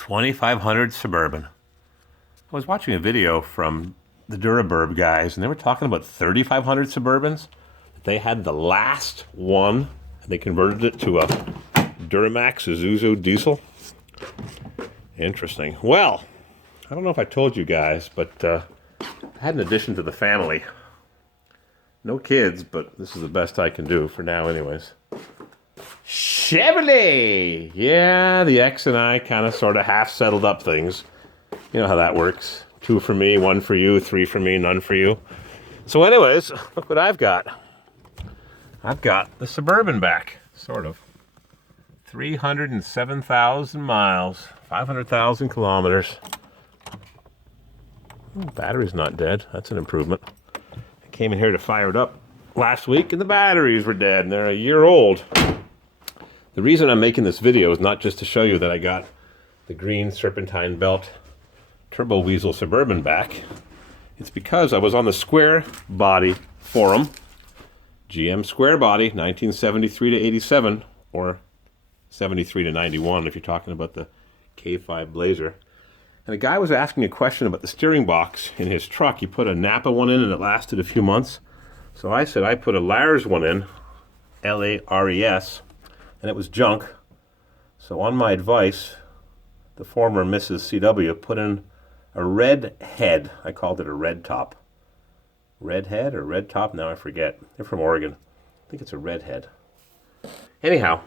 2500 Suburban. I was watching a video from the Duraburb guys, and they were talking about 3500 Suburbans. They had the last one, and they converted it to a Duramax Isuzu diesel. Interesting. Well, I don't know if I told you guys, but I had an addition to the family. No kids, but this is the best I can do for now anyways. Chevrolet! Yeah, the ex and I kind of sort of half settled up things. You know how that works. 2 for me, 1 for you, 3 for me, none for you. So anyways, look what I've got. I've got the Suburban back, sort of. 307,000 miles, 500,000 kilometers. Battery's not dead. That's an improvement. I came in here to fire it up last week and the batteries were dead and they're a year old. The reason I'm making this video is not just to show you that I got the green serpentine belt TurboWeasel Suburban back. It's because I was on the Square Body forum, GM Square Body, 1973 to 87, or 73 to 91 if you're talking about the K5 Blazer. And a guy was asking a question about the steering box in his truck. He put a Napa one in and it lasted a few months. So I said I put a Lars one in, L-A-R-E-S, and it was junk. So on my advice, the former Mrs. CW put in a red head. I called it a red top. Red head or red top? Now I forget. They're from Oregon. I think it's a red head. Anyhow,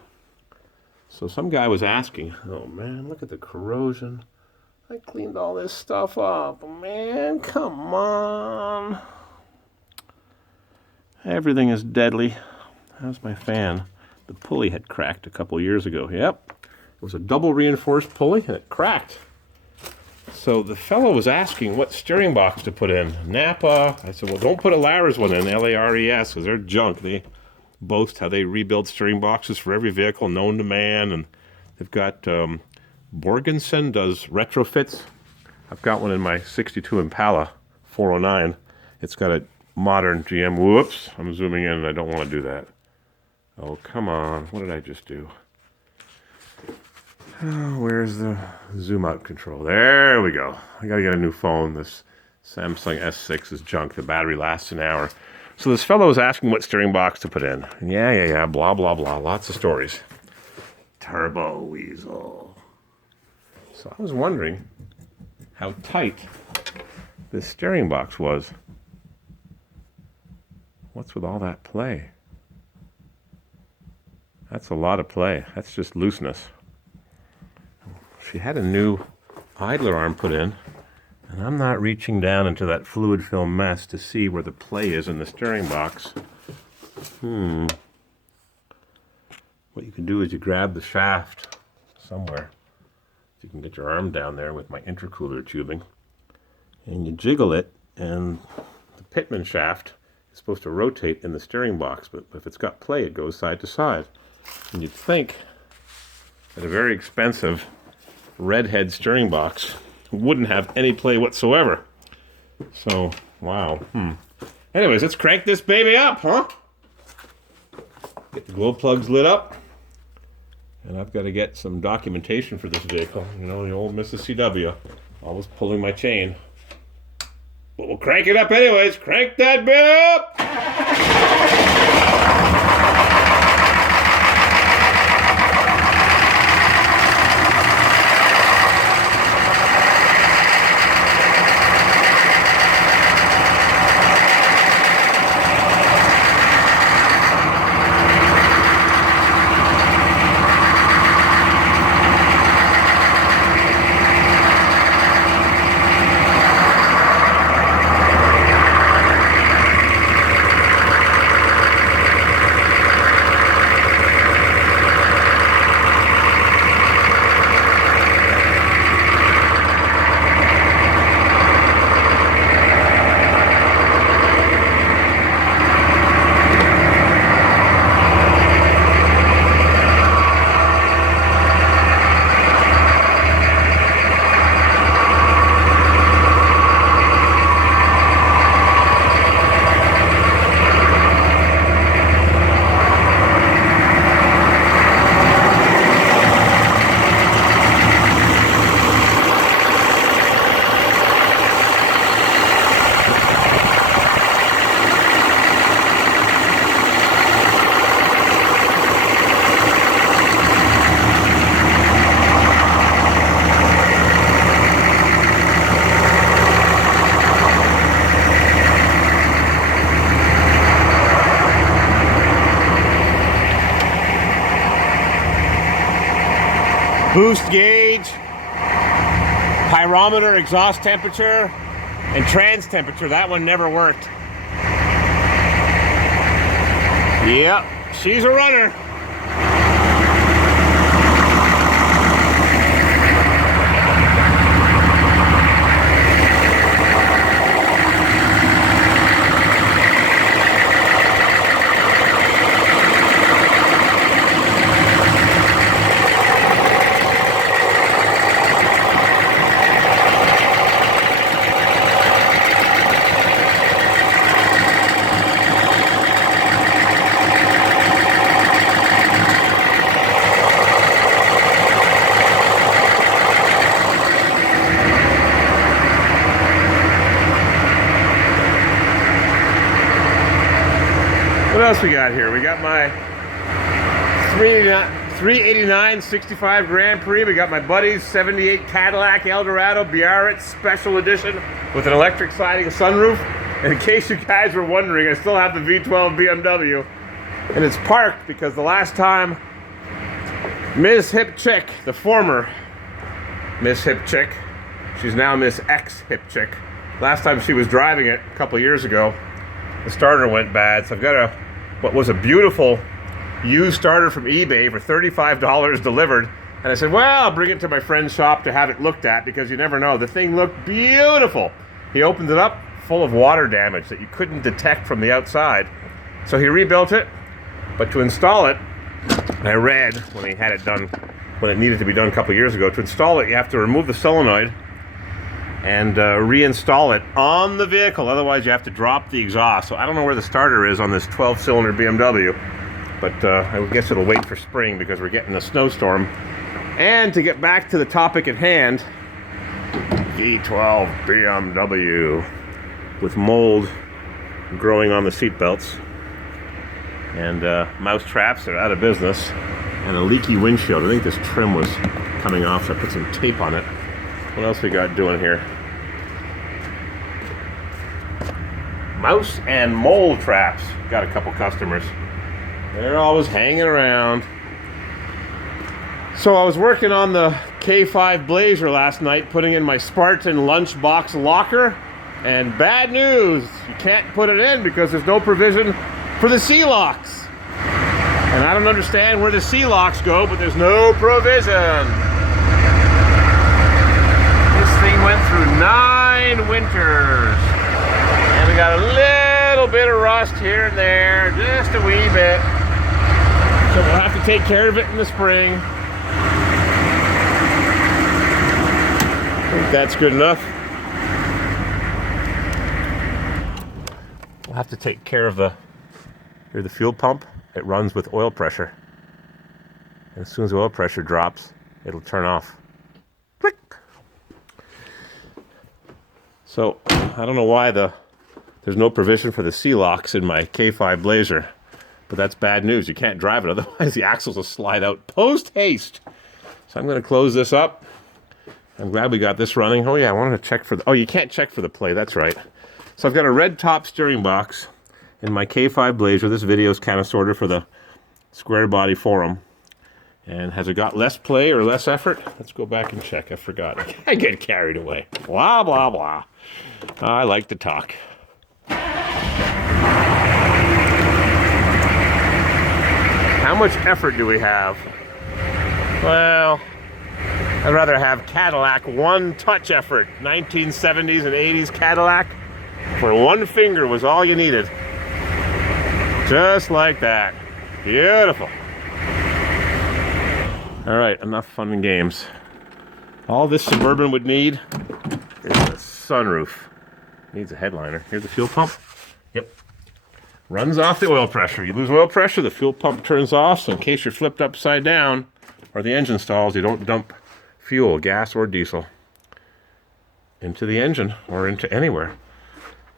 so some guy was asking, oh man, look at the corrosion. I cleaned all this stuff up. Man, come on. Everything is deadly. How's my fan? The pulley had cracked a couple years ago. Yep. It was a double reinforced pulley and it cracked. So the fellow was asking what steering box to put in. Napa. I said, well, don't put a Lars one in, L-A-R-E-S, because they're junk. They boast how they rebuild steering boxes for every vehicle known to man. And they've got Borgensen does retrofits. I've got one in my 62 Impala 409. It's got a modern GM. Whoops, I'm zooming in and I don't want to do that. Oh, come on. What did I just do? Oh, where's the zoom out control? There we go. I got to get a new phone. This Samsung S6 is junk. The battery lasts an hour. So this fellow was asking what steering box to put in. Yeah, blah, blah, blah. Lots of stories. TurboWeasel. So I was wondering how tight this steering box was. What's with all that play? That's a lot of play. That's just looseness. She had a new idler arm put in, and I'm not reaching down into that fluid film mess to see where the play is in the steering box. What you can do is you grab the shaft somewhere. You can get your arm down there with my intercooler tubing, and you jiggle it, and the Pitman shaft is supposed to rotate in the steering box, but if it's got play, it goes side to side. And you'd think that a very expensive redhead steering box wouldn't have any play whatsoever. So, wow. Anyways, let's crank this baby up, huh? Get the glow plugs lit up. And I've got to get some documentation for this vehicle. You know, the old Mrs. CW, always pulling my chain. But we'll crank it up anyways. Crank that bit up! boost gauge, pyrometer, exhaust temperature, and trans temperature. That one never worked. Yep, she's a runner. What else we got here? We got my 389 65 Grand Prix. We got my buddy's 78 Cadillac Eldorado Biarritz Special Edition with an electric sliding sunroof. And in case you guys were wondering, I still have the V12 BMW. And it's parked because the last time Ms. Hip Chick, the former Miss Hip Chick, she's now Miss X Hip Chick, last time she was driving it a couple years ago, the starter went bad. So I've got what was a beautiful used starter from eBay for $35 delivered. And I said, well, I'll bring it to my friend's shop to have it looked at because you never know. The thing looked beautiful. He opened it up, full of water damage that you couldn't detect from the outside. So he rebuilt it, but to install it, I read when he had it done, when it needed to be done a couple years ago, to install it, you have to remove the solenoid and reinstall it on the vehicle. Otherwise, you have to drop the exhaust. So I don't know where the starter is on this 12-cylinder BMW, but I guess it'll wait for spring because we're getting a snowstorm. And to get back to the topic at hand, V12 BMW with mold growing on the seat belts, and mouse traps are out of business, and a leaky windshield. I think this trim was coming off, so I put some tape on it. What else we got doing here? Mouse and mold traps. Got a couple customers. They're always hanging around. So I was working on the K5 Blazer last night, putting in my Spartan lunchbox locker, and bad news, you can't put it in because there's no provision for the C-locks. And I don't understand where the C-locks go, but there's no provision. This thing went through 9 winters. And we got a little bit of rust here and there, just a wee bit. So we'll have to take care of it in the spring. I think that's good enough. We'll have to take care of the fuel pump. It runs with oil pressure. And as soon as the oil pressure drops, it'll turn off. Click. So I don't know why there's no provision for the C-locks in my K5 Blazer, but that's bad news. You can't drive it, otherwise the axles will slide out post-haste. So I'm going to close this up. I'm glad we got this running. Oh yeah, I wanted to check for oh, you can't check for the play, that's right. So I've got a red top steering box in my K5 Blazer. This video is kind of sorted for the Square Body Forum. And has it got less play or less effort? Let's go back and check. I forgot. I get carried away. Blah, blah, blah. I like to talk. How much effort do we have? Well, I'd rather have Cadillac one touch effort. 1970s and 80s Cadillac. For one finger was all you needed. Just like that. Beautiful. All right, enough fun and games. All this Suburban would need is a sunroof. Needs a headliner. Here's the fuel pump. Yep. Runs off the oil pressure. You lose oil pressure, the fuel pump turns off, so in case you're flipped upside down or the engine stalls, you don't dump fuel, gas or diesel, into the engine or into anywhere.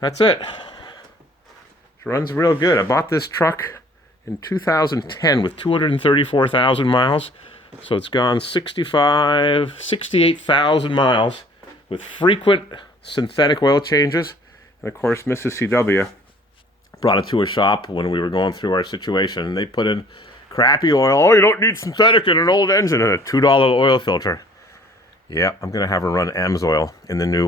That's it. It runs real good. I bought this truck in 2010 with 234,000 miles. So it's gone 68,000 miles with frequent synthetic oil changes. And of course, Mrs. CW brought it to a shop when we were going through our situation. And they put in Crappy oil. Oh, you don't need synthetic in an old engine and a $2 oil filter. Yeah, I'm going to have her run AMSOIL in the new